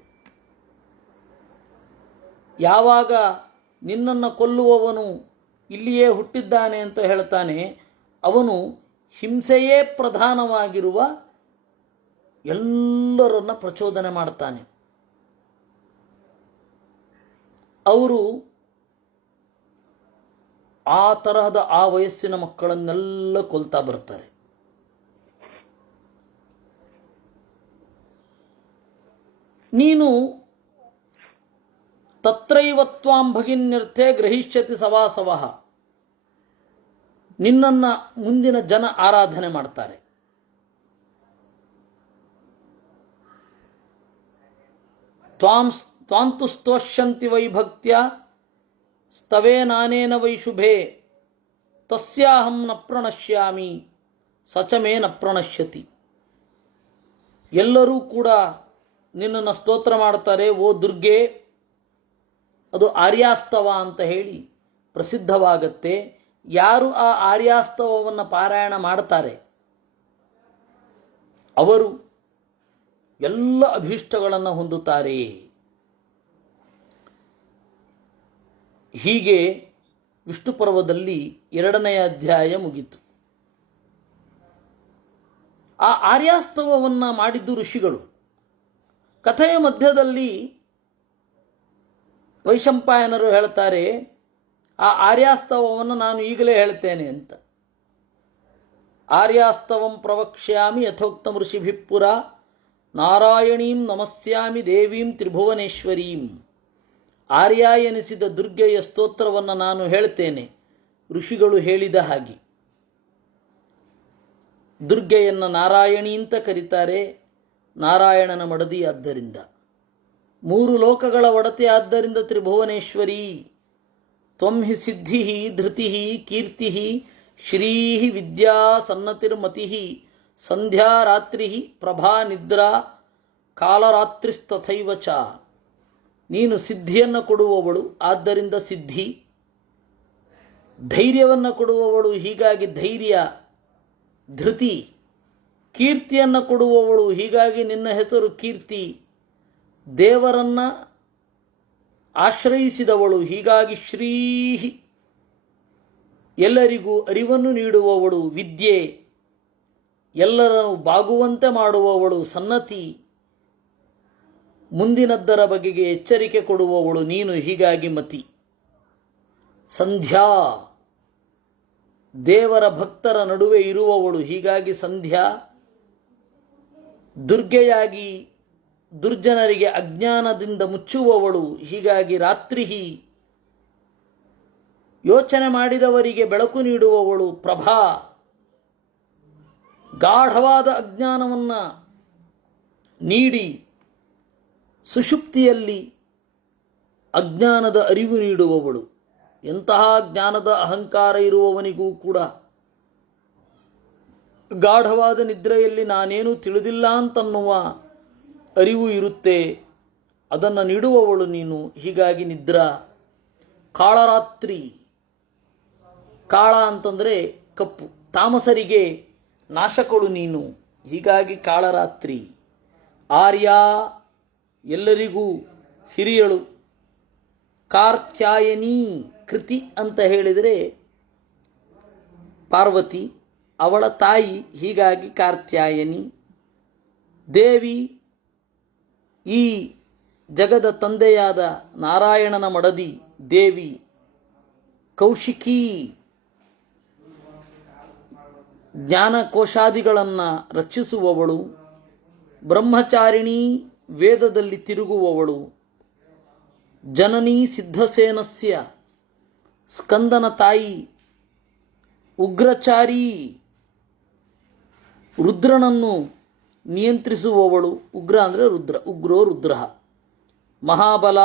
ಯಾವಾಗ ನಿನ್ನನ್ನು ಕೊಲ್ಲುವವನು ಇಲ್ಲಿಯೇ ಹುಟ್ಟಿದ್ದಾನೆ ಅಂತ ಹೇಳ್ತಾನೆ, ಅವನು ಹಿಂಸೆಯೇ ಪ್ರಧಾನವಾಗಿರುವ ಎಲ್ಲರನ್ನ ಪ್ರಚೋದನೆ ಮಾಡ್ತಾನೆ. ಅವರು ಆ ತರಹದ ಆ ವಯಸ್ಸಿನ ಮಕ್ಕಳನ್ನೆಲ್ಲ ಕೊಲ್ತಾ ಬರ್ತಾರೆ. ನೀನು ತತ್ರೈವ ತ್ವಾಂ ಭಗಿನ್ಯರ್ಥೆ ಗ್ರಹಿಷ್ಯತಿ ಸವಾಸವಃ. ನಿನ್ನನ್ನು ಮುಂದಿನ ಜನ ಆರಾಧನೆ ಮಾಡ್ತಾರೆ. ತ್ವಾಂತು ಸ್ತೋಷ್ಯಂತಿ ವೈ ಭಕ್ತ್ಯ ಸ್ತವೇ ನಾನೇನ ವೈ ಶುಭೆ ತಸ್ಯಾಹಂ ನ ಪ್ರಣಶ್ಯಾಮಿ ಸಚಮೇ ನ ಪ್ರಣಶ್ಯತಿ. ಎಲ್ಲರೂ ಕೂಡ ನಿನ್ನನ್ನು ಸ್ತೋತ್ರ ಮಾಡ್ತಾರೆ, ಓ ದುರ್ಗೆ. ಅದು ಆರ್ಯಾಸ್ತವ ಅಂತ ಹೇಳಿ ಪ್ರಸಿದ್ಧವಾಗತ್ತೆ. ಯಾರು ಆ ಆರ್ಯಾಸ್ತವವನ್ನು ಪಾರಾಯಣ ಮಾಡ್ತಾರೆ ಅವರು ಎಲ್ಲ ಅಭೀಷ್ಟಗಳನ್ನು ಹೊಂದುತ್ತಾರೆ. ಹೀಗೆ ವಿಷ್ಣು ಪರ್ವದಲ್ಲಿ 2ನೇ ಅಧ್ಯಾಯ ಮುಗಿತು. ಆ ಆರ್ಯಾಸ್ತವವನ್ನು ಮಾಡಿದ್ದು ಋಷಿಗಳು. ಕಥೆಯ ಮಧ್ಯದಲ್ಲಿ ವೈಶಂಪಾಯನರು ಹೇಳ್ತಾರೆ, ಆ ಆರ್ಯಾಸ್ತವವನ್ನು ನಾನು ಈಗಲೇ ಹೇಳ್ತೇನೆ ಅಂತ. ಆರ್ಯಾಸ್ತವಂ ಪ್ರವಕ್ಷ್ಯಾಮಿ ಯಥೋಕ್ತಂ ಋಷಿಭಿಃ ನಾರಾಯಣೀಂ ನಮಸ್ಯಾಮಿ ದೇವೀಂ ತ್ರಿಭುವನೇಶ್ವರೀಂ. ಆರ್ಯ ಎನಿಸಿದ ದುರ್ಗೆಯ ಸ್ತೋತ್ರವನ್ನು ನಾನು ಹೇಳ್ತೇನೆ ಋಷಿಗಳು ಹೇಳಿದ ಹಾಗೆ. ದುರ್ಗೆಯನ್ನು ನಾರಾಯಣಿ ಅಂತ ಕರೀತಾರೆ, ನಾರಾಯಣನ ಮಡದಿ ಆದ್ದರಿಂದ. ಮೂರು ಲೋಕಗಳ ಒಡತೆ ಆದ್ದರಿಂದ ತ್ರಿಭುವನೇಶ್ವರಿ. ತ್ವಂ ಹಿ ಸಿದ್ಧಿ ಧೃತಿ ಕೀರ್ತಿ ಶ್ರೀ ವಿದ್ಯಾ ಸನ್ನತಿರ್ಮತಿ ಸಂಧ್ಯಾ ರಾತ್ರಿ ಪ್ರಭಾ ನಿದ್ರಾ ಕಾಲರಾತ್ರಿಸ್ತಥೈವ ಚ. ನೀನು ಸಿದ್ಧಿಯನ್ನು ಕೊಡುವವಳು, ಆದ್ದರಿಂದ ಸಿದ್ಧಿ. ಧೈರ್ಯವನ್ನು ಕೊಡುವವಳು, ಹೀಗಾಗಿ ಧೈರ್ಯ. ಧೃತಿ, ಕೀರ್ತಿಯನ್ನು ಕೊಡುವವಳು, ಹೀಗಾಗಿ ನಿನ್ನ ಹೆಸರು ಕೀರ್ತಿ. ದೇವರನ್ನು ಆಶ್ರಯಿಸಿದವಳು, ಹೀಗಾಗಿ ಶ್ರೀ. ಎಲ್ಲರಿಗೂ ಅರಿವನ್ನು ನೀಡುವವಳು ವಿದ್ಯೆ, ಎಲ್ಲರನ್ನು ಬಾಗುವಂತೆ ಮಾಡುವವಳು ಸನ್ನತಿ, ಮುಂದಿನದ್ದರ ಬಗೆಗೆ ಎಚ್ಚರಿಕೆ ಕೊಡುವವಳು ನೀನು, ಹೀಗಾಗಿ ಮತಿ. ಸಂಧ್ಯಾ, ದೇವರ ಭಕ್ತರ ನಡುವೆ ಇರುವವಳು, ಹೀಗಾಗಿ ಸಂಧ್ಯಾ. ದುರ್ಗೆಯಾಗಿ ದುರ್ಜನರಿಗೆ ಅಜ್ಞಾನದಿಂದ ಮುಚ್ಚುವವಳು, ಹೀಗಾಗಿ ರಾತ್ರಿ. ಯೋಚನೆ ಮಾಡಿದವರಿಗೆ ಬೆಳಕು ನೀಡುವವಳು ಪ್ರಭಾ. ಗಾಢವಾದ ಅಜ್ಞಾನವನ್ನು ನೀಡಿ ಸುಷುಪ್ತಿಯಲ್ಲಿ ಅಜ್ಞಾನದ ಅರಿವು ನೀಡುವವಳು. ಎಂತಹ ಜ್ಞಾನದ ಅಹಂಕಾರ ಇರುವವನಿಗೂ ಕೂಡ ಗಾಢವಾದ ನಿದ್ರೆಯಲ್ಲಿ ನಾನೇನು ತಿಳಿದಿಲ್ಲ ಅಂತನ್ನುವ ಅರಿವು ಇರುತ್ತೆ, ಅದನ್ನು ನೀಡುವವಳು ನೀನು, ಹೀಗಾಗಿ ನಿದ್ರಾ. ಕಾಳರಾತ್ರಿ, ಕಾಳ ಅಂತಂದರೆ ಕಪ್ಪು, ತಾಮಸರಿಗೆ ನಾಶಕೊಡು ನೀನು, ಹೀಗಾಗಿ ಕಾಳರಾತ್ರಿ. ಆರ್ಯ, ಎಲ್ಲರಿಗೂ ಹಿರಿಯಳು. ಕಾರ್ತ್ಯಾಯನಿ, ಕೃತಿ ಅಂತ ಹೇಳಿದರೆ ಪಾರ್ವತಿ, ಅವಳ ತಾಯಿ, ಹೀಗಾಗಿ ಕಾರ್ತ್ಯಾಯನಿ. ದೇವಿ, ಈ ಜಗದ ತಂದೆಯಾದ ನಾರಾಯಣನ ಮಡದಿ ದೇವಿ. ಕೌಶಿಕಿ, ಜ್ಞಾನಕೋಶಾದಿಗಳನ್ನು ರಕ್ಷಿಸುವವಳು. ಬ್ರಹ್ಮಚಾರಿಣಿ, ವೇದದಲ್ಲಿ ತಿರುಗುವವಳು. ಜನನಿ ಸಿದ್ಧಸೇನಸ್ಯ, ಸ್ಕಂದನ ತಾಯಿ. ಉಗ್ರಚಾರಿ, ರುದ್ರನನ್ನು ನಿಯಂತ್ರಿಸುವವಳು. ಉಗ್ರ ಅಂದರೆ ರುದ್ರ, ಉಗ್ರೋ ರುದ್ರ. ಮಹಾಬಲ,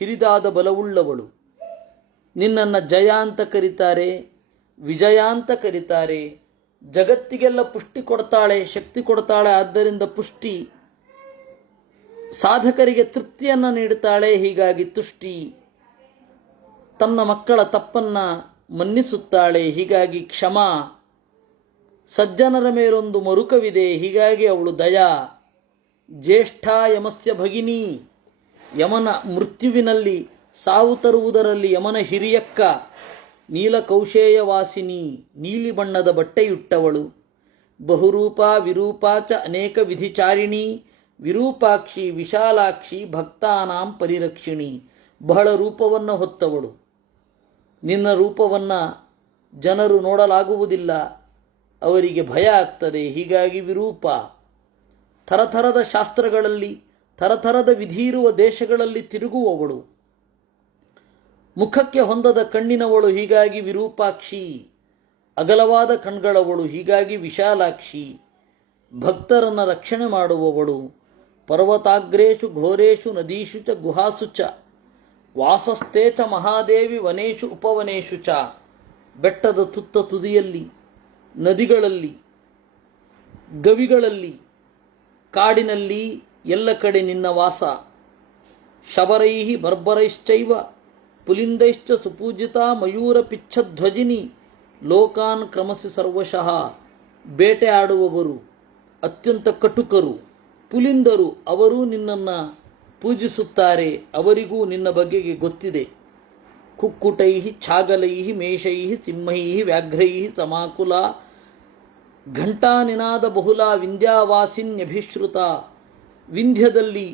ಹಿರಿದಾದ ಬಲವುಳ್ಳವಳು. ನಿನ್ನನ್ನು ಜಯ ಅಂತ ಕರೀತಾರೆ, ವಿಜಯ ಅಂತ ಕರೀತಾರೆ. ಜಗತ್ತಿಗೆಲ್ಲ ಪುಷ್ಟಿ ಕೊಡ್ತಾಳೆ, ಶಕ್ತಿ ಕೊಡ್ತಾಳೆ, ಆದ್ದರಿಂದ ಪುಷ್ಟಿ. ಸಾಧಕರಿಗೆ ತೃಪ್ತಿಯನ್ನು ನೀಡುತ್ತಾಳೆ, ಹೀಗಾಗಿ ತುಷ್ಟಿ. ತನ್ನ ಮಕ್ಕಳ ತಪ್ಪನ್ನು ಮನ್ನಿಸುತ್ತಾಳೆ, ಹೀಗಾಗಿ ಕ್ಷಮ. ಸಜ್ಜನರ ಮೇಲೊಂದು ಮರುಕವಿದೆ, ಹೀಗಾಗಿ ಅವಳು ದಯಾ. ಜ್ಯೇಷ್ಠ ಯಮಸ್ಯ ಭಗಿನಿ, ಯಮನ ಮೃತ್ಯುವಿನಲ್ಲಿ ಸಾವು ತರುವುದರಲ್ಲಿ ಯಮನ ಹಿರಿಯಕ್ಕ. ನೀಲಕೌಶೇಯ ವಾಸಿನಿ, ನೀಲಿ ಬಣ್ಣದ ಬಟ್ಟೆಯುಟ್ಟವಳು. ಬಹುರೂಪ ವಿರೂಪ ಚ ಅನೇಕ ವಿಧಿಚಾರಿಣಿ. ವಿರೂಪಾಕ್ಷಿ ವಿಶಾಲಾಕ್ಷಿ ಭಕ್ತಾನಾಂ ಪರಿರಕ್ಷಿಣಿ. ಬಹಳ ರೂಪವನ್ನು ಹೊತ್ತವಳು. ನಿನ್ನ ರೂಪವನ್ನು ಜನರು ನೋಡಲಾಗುವುದಿಲ್ಲ, ಅವರಿಗೆ ಭಯ ಆಗ್ತದೆ, ಹೀಗಾಗಿ ವಿರೂಪ. ಥರಥರದ ಶಾಸ್ತ್ರಗಳಲ್ಲಿ ಥರಥರದ ವಿಧಿ ಇರುವ ದೇಶಗಳಲ್ಲಿ ತಿರುಗುವವಳು. ಮುಖಕ್ಕೆ ಹೊಂದದ ಕಣ್ಣಿನವಳು, ಹೀಗಾಗಿ ವಿರೂಪಾಕ್ಷಿ. ಅಗಲವಾದ ಕಣ್ಗಳವಳು, ಹೀಗಾಗಿ ವಿಶಾಲಾಕ್ಷಿ. ಭಕ್ತರನ್ನು ರಕ್ಷಣೆ ಮಾಡುವವಳು. ಪರ್ವತಾಗ್ರೇಷು ಘೋರೇಷು ನದೀಷು ಚ ಗುಹಾಸು ಚ ವಾಸಸ್ಥೇ ಚ ಮಹಾದೇವಿ ವನೇಷು ಉಪವನೇಷು ಚ. ಬೆಟ್ಟದ ತುತ್ತ ತುದಿಯಲ್ಲಿ, ನದಿಗಳಲ್ಲಿ, ಗವಿಗಳಲ್ಲಿ, ಕಾಡಿನಲ್ಲಿ ಎಲ್ಲ ಕಡೆ ನಿನ್ನ ವಾಸ. ಶಬರೈಹಿ ಬರ್ಬರೈಶ್ಚೈವ ಪುಲಿಂದೈಶ್ಚ ಸುಪೂಜಿತ ಮಯೂರ ಪಿಚ್ಛಧ್ವಜಿನಿ. ಲೋಕಾನ್ ಕ್ರಮಸಿ ಸರ್ವಶಃ. ಬೇಟೆ ಆಡುವವರು, ಅತ್ಯಂತ ಕಟುಕರು, ಪುಲಿಂದರು, ಅವರೂ ನಿನ್ನನ್ನು ಪೂಜಿಸುತ್ತಾರೆ, ಅವರಿಗೂ ನಿನ್ನ ಬಗೆಗೆ ಗೊತ್ತಿದೆ. ಕುಕ್ಕುಟೈ ಛಾಗಲೈ ಮೇಷೈ ಸಿಂಹೈ ವ್ಯಾಘ್ರೈ ಸಮಾಕುಲ ಘಂಟಾ ನಿನಾದ ಬಹುಲ ವಿಂಧ್ಯಾವಾಸಿನ್ಯಭಿಶ್ರುತ. ವಿಂಧ್ಯದಲ್ಲಿ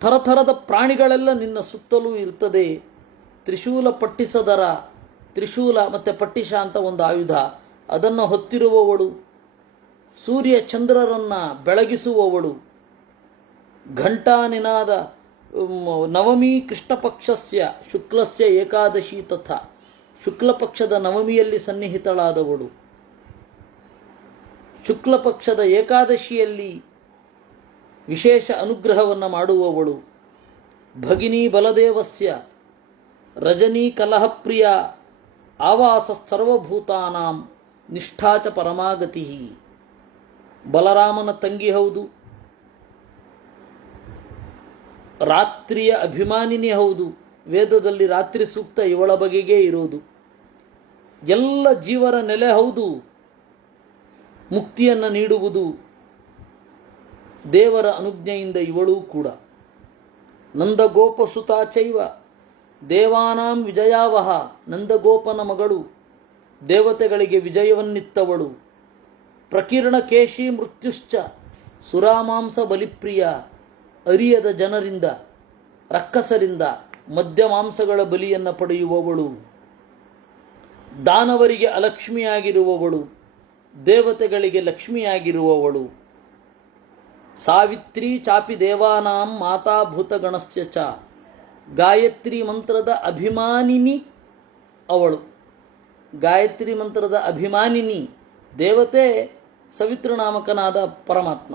ಥರಥರದ ಪ್ರಾಣಿಗಳೆಲ್ಲ ನಿನ್ನ ಸುತ್ತಲೂ ಇರ್ತದೆ. ತ್ರಿಶೂಲ ಪಟ್ಟಿಸದರ, ತ್ರಿಶೂಲ ಮತ್ತು ಪಟ್ಟಿಶ ಅಂತ ಒಂದು ಆಯುಧ, ಅದನ್ನು ಹೊತ್ತಿರುವವಳು. ಸೂರ್ಯ ಚಂದ್ರರನ್ನು ಬೆಳಗಿಸುವವಳು. ಘಂಟಾ ನಿನಾದ ನವಮಿ ಕೃಷ್ಣಪಕ್ಷಸ್ಯ ಶುಕ್ಲಸ್ಯ ಏಕಾದಶಿ ತಥಾ. ಶುಕ್ಲಪಕ್ಷದ ನವಮಿಯಲ್ಲಿ ಸನ್ನಿಹಿತಳಾದವಳು. ಶುಕ್ಲಪಕ್ಷದ ಏಕಾದಶಿಯಲ್ಲಿ ವಿಶೇಷ ಅನುಗ್ರಹವನ್ನು ಮಾಡುವವಳು. ಭಗಿನಿ ಬಲದೇವಸ್ಯ ರಜನಿ ಕಲಹಪ್ರಿಯ ಆವಾಸ ಸರ್ವಭೂತಾನಾಂ ನಿಷ್ಠಾಚ ಪರಮಾಗತಿ. ಬಲರಾಮನ ತಂಗಿ ಹೌದು, ರಾತ್ರಿಯ ಅಭಿಮಾನಿನಿ ಹೌದು. ವೇದದಲ್ಲಿ ರಾತ್ರಿ ಸೂಕ್ತ ಇವಳ ಬಗೆಗೇ ಇರೋದು. ಎಲ್ಲ ಜೀವರ ನೆಲೆ ಹೌದು. ಮುಕ್ತಿಯನ್ನು ನೀಡುವುದು ದೇವರ ಅನುಜ್ಞೆಯಿಂದ ಇವಳೂ ಕೂಡ. ನಂದಗೋಪಸುತಾ ಚೈವ ದೇವಾನಾಂ ವಿಜಯಾವಹ. ನಂದಗೋಪನ ಮಗಳು, ದೇವತೆಗಳಿಗೆ ವಿಜಯವನ್ನಿತ್ತವಳು. ಪ್ರಕೀರ್ಣ ಕೇಶಿ ಮೃತ್ಯುಶ್ಚ ಸುರಾಮಾಂಸ ಬಲಿಪ್ರಿಯ. ಅರಿಯದ ಜನರಿಂದ, ರಕ್ಕಸರಿಂದ ಮದ್ಯಮಾಂಸಗಳ ಬಲಿಯನ್ನು ಪಡೆಯುವವಳು. ದಾನವರಿಗೆ ಅಲಕ್ಷ್ಮಿಯಾಗಿರುವವಳು, ದೇವತೆಗಳಿಗೆ ಲಕ್ಷ್ಮಿಯಾಗಿರುವವಳು. ಸಾವಿತ್ರಿ ಚಾಪಿ ದೇವಾನಾಂ ಮಾತಾ ಭೂತಗಣಸ್ಯ ಚ. ಗಾಯತ್ರಿ ಮಂತ್ರದ ಅಭಿಮಾನಿನಿ ಅವಳು. ಗಾಯತ್ರಿ ಮಂತ್ರದ ಅಭಿಮಾನಿನಿ ದೇವತೆ ಸವಿತೃನಾಮಕನಾದ ಪರಮಾತ್ಮ.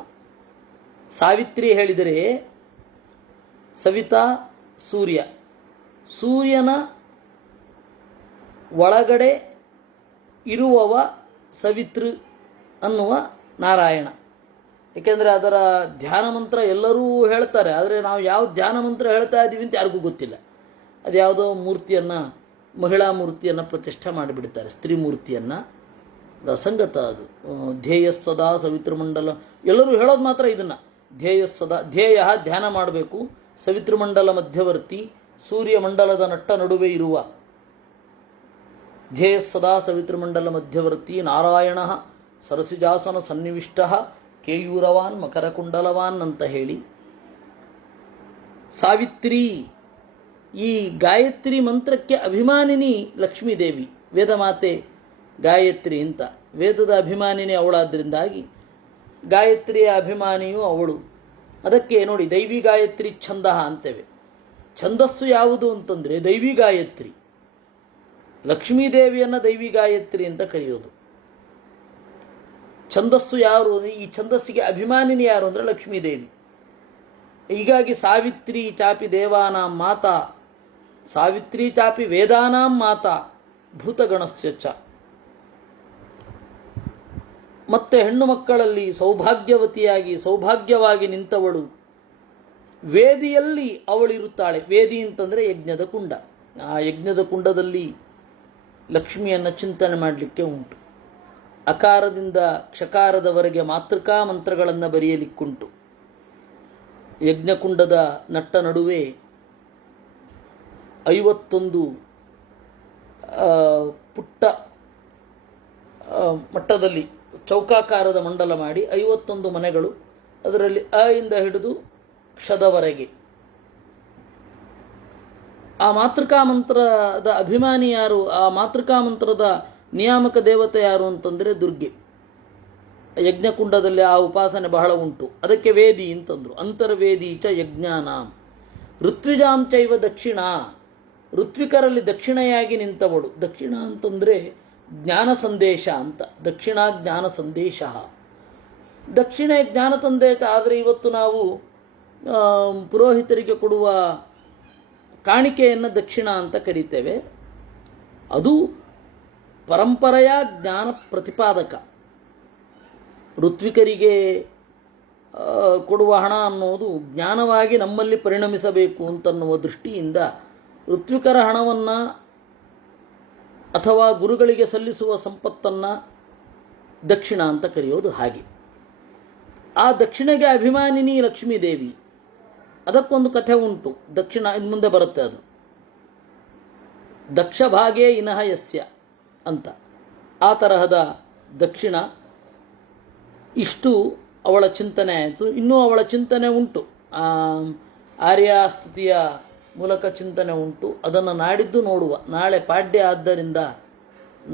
ಸಾವಿತ್ರಿ ಹೇಳಿದರೆ ಸವಿತಾ ಸೂರ್ಯ, ಸೂರ್ಯನ ಒಳಗಡೆ ಇರುವವ ಸವಿತೃ ಅನ್ನುವ ನಾರಾಯಣ. ಏಕೆಂದರೆ ಅದರ ಧ್ಯಾನ ಮಂತ್ರ ಎಲ್ಲರೂ ಹೇಳ್ತಾರೆ, ಆದರೆ ನಾವು ಯಾವ ಧ್ಯಾನ ಮಂತ್ರ ಹೇಳ್ತಾ ಇದ್ದೀವಿ ಅಂತ ಯಾರಿಗೂ ಗೊತ್ತಿಲ್ಲ. ಅದು ಯಾವುದೋ ಮೂರ್ತಿಯನ್ನು, ಮಹಿಳಾ ಮೂರ್ತಿಯನ್ನು ಪ್ರತಿಷ್ಠೆ ಮಾಡಿಬಿಡ್ತಾರೆ, ಸ್ತ್ರೀ ಮೂರ್ತಿಯನ್ನು. ಅದು ಅಸಂಗತ. ಅದು ಧ್ಯೇಯ ಸದಾ ಸವಿತೃಮಂಡಲ ಎಲ್ಲರೂ ಹೇಳೋದು ಮಾತ್ರ ಇದನ್ನು. ಧ್ಯೇಯ ಸದಾ, ಧ್ಯೇಯ ಧ್ಯಾನ ಮಾಡಬೇಕು. ಸವಿತೃಮಂಡಲ ಮಧ್ಯವರ್ತಿ, ಸೂರ್ಯಮಂಡಲದ ನಟ್ಟ ನಡುವೆ ಇರುವ ಧ್ಯೇಯ ಸದಾ ಸವಿತೃಮಂಡಲ ಮಧ್ಯವರ್ತಿ ನಾರಾಯಣ ಸರಸಿಜಾಸನ ಸನ್ನಿವಿಷ್ಟ ಕೇಯೂರವಾನ್ ಮಕರಕುಂಡಲವಾನ್ ಅಂತ ಹೇಳಿ ಸಾವಿತ್ರಿ, ಈ ಗಾಯತ್ರಿ ಮಂತ್ರಕ್ಕೆ ಅಭಿಮಾನಿನಿ ಲಕ್ಷ್ಮೀದೇವಿ. ವೇದಮಾತೆ ಗಾಯತ್ರಿ ಅಂತ, ವೇದದ ಅಭಿಮಾನಿನಿ ಅವಳಾದ್ದರಿಂದಾಗಿ ಗಾಯತ್ರಿಯ ಅಭಿಮಾನಿಯೂ ಅವಳು. ಅದಕ್ಕೆ ನೋಡಿ ದೈವಿ ಗಾಯತ್ರಿ ಛಂದ ಅಂತೇವೆ. ಛಂದಸ್ಸು ಯಾವುದು ಅಂತಂದರೆ ದೈವಿ ಗಾಯತ್ರಿ. ಲಕ್ಷ್ಮೀದೇವಿಯನ್ನು ದೈವಿ ಗಾಯತ್ರಿ ಅಂತ ಕರೆಯೋದು. ಛಂದಸ್ಸು ಯಾರು, ಈ ಛಂದಸ್ಸಿಗೆ ಅಭಿಮಾನಿನಿ ಯಾರು ಅಂದರೆ ಲಕ್ಷ್ಮೀದೇವಿ. ಹೀಗಾಗಿ ಸಾವಿತ್ರಿ ಚಾಪಿ ದೇವಾನಾಂ ಮಾತಾ, ಸಾವಿತ್ರಿ ಚಾಪಿ ವೇದಾನಾಂ ಮಾತಾ ಭೂತಗಣಸ್ಯ ಚ. ಮತ್ತೆ ಹೆಣ್ಣು ಮಕ್ಕಳಲ್ಲಿ ಸೌಭಾಗ್ಯವತಿಯಾಗಿ ಸೌಭಾಗ್ಯವಾಗಿ ನಿಂತವಳು. ವೇದಿಯಲ್ಲಿ ಅವಳಿರುತ್ತಾಳೆ. ವೇದಿ ಅಂತಂದರೆ ಯಜ್ಞದ ಕುಂಡ. ಆ ಯಜ್ಞದ ಕುಂಡದಲ್ಲಿ ಲಕ್ಷ್ಮಿಯನ್ನು ಚಿಂತನೆ ಮಾಡಲಿಕ್ಕೆ ಉಂಟು. ಅಕಾರದಿಂದ ಕ್ಷಕಾರದವರೆಗೆ ಮಾತೃಕಾ ಮಂತ್ರಗಳನ್ನು ಬರೆಯಲಿಕ್ಕುಂಟು. ಯಜ್ಞಕುಂಡದ ನಟ್ಟ ನಡುವೆ 51 ಪುಟ್ಟ ಮಟ್ಟದಲ್ಲಿ ಚೌಕಾಕಾರದ ಮಂಡಲ ಮಾಡಿ 51 ಮನೆಗಳು, ಅದರಲ್ಲಿ ಅ ಇಂದ ಹಿಡಿದು ಕ್ಷದವರೆಗೆ. ಆ ಮಾತೃಕಾ ಮಂತ್ರದ ಅಭಿಮಾನಿ ಯಾರು, ಆ ಮಾತೃಕಾ ಮಂತ್ರದ ನಿಯಾಮಕ ದೇವತೆ ಯಾರು ಅಂತಂದರೆ ದುರ್ಗೆ. ಯಜ್ಞಕುಂಡದಲ್ಲಿ ಆ ಉಪಾಸನೆ ಬಹಳ ಉಂಟು. ಅದಕ್ಕೆ ವೇದಿ ಅಂತಂದರು. ಅಂತರ್ವೇದಿ ಚ ಯಜ್ಞಾನಾಂ ಋತ್ವಿಜಾಂ ಚೈವ ದಕ್ಷಿಣ. ಋತ್ವಿಕರಲ್ಲಿ ದಕ್ಷಿಣೆಯಾಗಿ ನಿಂತವಳು. ದಕ್ಷಿಣ ಅಂತಂದರೆ ಜ್ಞಾನ ಸಂದೇಶ ಅಂತ. ದಕ್ಷಿಣ ಜ್ಞಾನ ಸಂದೇಶ. ದಕ್ಷಿಣೆ ಜ್ಞಾನ ಸಂದೇಶ. ಆದರೆ ಇವತ್ತು ನಾವು ಪುರೋಹಿತರಿಗೆ ಕೊಡುವ ಕಾಣಿಕೆಯನ್ನು ದಕ್ಷಿಣ ಅಂತ ಕರೀತೇವೆ. ಅದು ಪರಂಪರೆಯ ಜ್ಞಾನ ಪ್ರತಿಪಾದಕ. ಋತ್ವಿಕರಿಗೆ ಕೊಡುವ ಹಣ ಅನ್ನೋದು ಜ್ಞಾನವಾಗಿ ನಮ್ಮಲ್ಲಿ ಪರಿಣಮಿಸಬೇಕು ಅಂತನ್ನುವ ದೃಷ್ಟಿಯಿಂದ ಋತ್ವಿಕರ ಹಣವನ್ನು ಅಥವಾ ಗುರುಗಳಿಗೆ ಸಲ್ಲಿಸುವ ಸಂಪತ್ತನ್ನು ದಕ್ಷಿಣ ಅಂತ ಕರೆಯೋದು. ಹಾಗೆ ಆ ದಕ್ಷಿಣೆಗೆ ಅಭಿಮಾನಿನಿ ಲಕ್ಷ್ಮೀದೇವಿ. ಅದಕ್ಕೊಂದು ಕಥೆ ಉಂಟು. ದಕ್ಷಿಣ ಇನ್ನು ಮುಂದೆ ಬರುತ್ತೆ. ಅದು ದಕ್ಷ ಭಾಗೇ ಇನಹ ಯಸ್ಯ ಅಂತ. ಆ ತರಹದ ದಕ್ಷಿಣ. ಇಷ್ಟು ಅವಳ ಚಿಂತನೆ ಆಯಿತು. ಇನ್ನೂ ಅವಳ ಚಿಂತನೆ ಉಂಟು. ಆರ್ಯಾಸ್ತುತಿಯ ಮೂಲಕ ಚಿಂತನೆ ಉಂಟು. ಅದನ್ನು ನಾಡಿದ್ದು ನೋಡುವ. ನಾಳೆ ಪಾಡ್ಯ ಆದ್ದರಿಂದ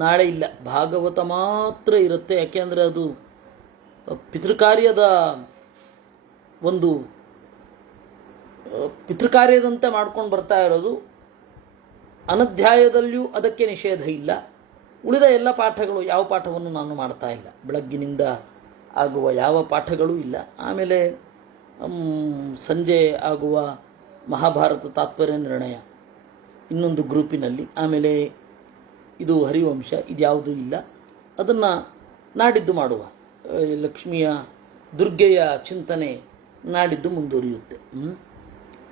ನಾಳೆ ಇಲ್ಲ, ಭಾಗವತ ಮಾತ್ರ ಇರುತ್ತೆ. ಯಾಕೆಂದರೆ ಅದು ಪಿತೃಕಾರ್ಯದ ಒಂದು ಪಿತೃಕಾರ್ಯದಂತೆ ಮಾಡ್ಕೊಂಡು ಬರ್ತಾ ಇರೋದು. ಅನಧ್ಯಾಯದಲ್ಲಿಯೂ ಅದಕ್ಕೆ ನಿಷೇಧ ಇಲ್ಲ. ಉಳಿದ ಎಲ್ಲ ಪಾಠಗಳು, ಯಾವ ಪಾಠವನ್ನು ನಾನು ಮಾಡ್ತಾ ಇಲ್ಲ. ಬೆಳಗ್ಗಿನಿಂದ ಆಗುವ ಯಾವ ಪಾಠಗಳೂ ಇಲ್ಲ. ಆಮೇಲೆ ಸಂಜೆ ಆಗುವ ಮಹಾಭಾರತ ತಾತ್ಪರ್ಯ ನಿರ್ಣಯ ಇನ್ನೊಂದು ಗ್ರೂಪಿನಲ್ಲಿ, ಆಮೇಲೆ ಇದು ಹರಿವಂಶ, ಇದ್ಯಾವುದೂ ಇಲ್ಲ. ಅದನ್ನು ನಾಡಿದ್ದು ಮಾಡುವ. ಲಕ್ಷ್ಮಿಯ ದುರ್ಗೆಯ ಚಿಂತನೆ ನಾಡಿದ್ದು ಮುಂದುವರಿಯುತ್ತೆ.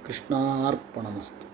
ಕೃಷ್ಣಾರ್ಪಣಮಸ್ತು.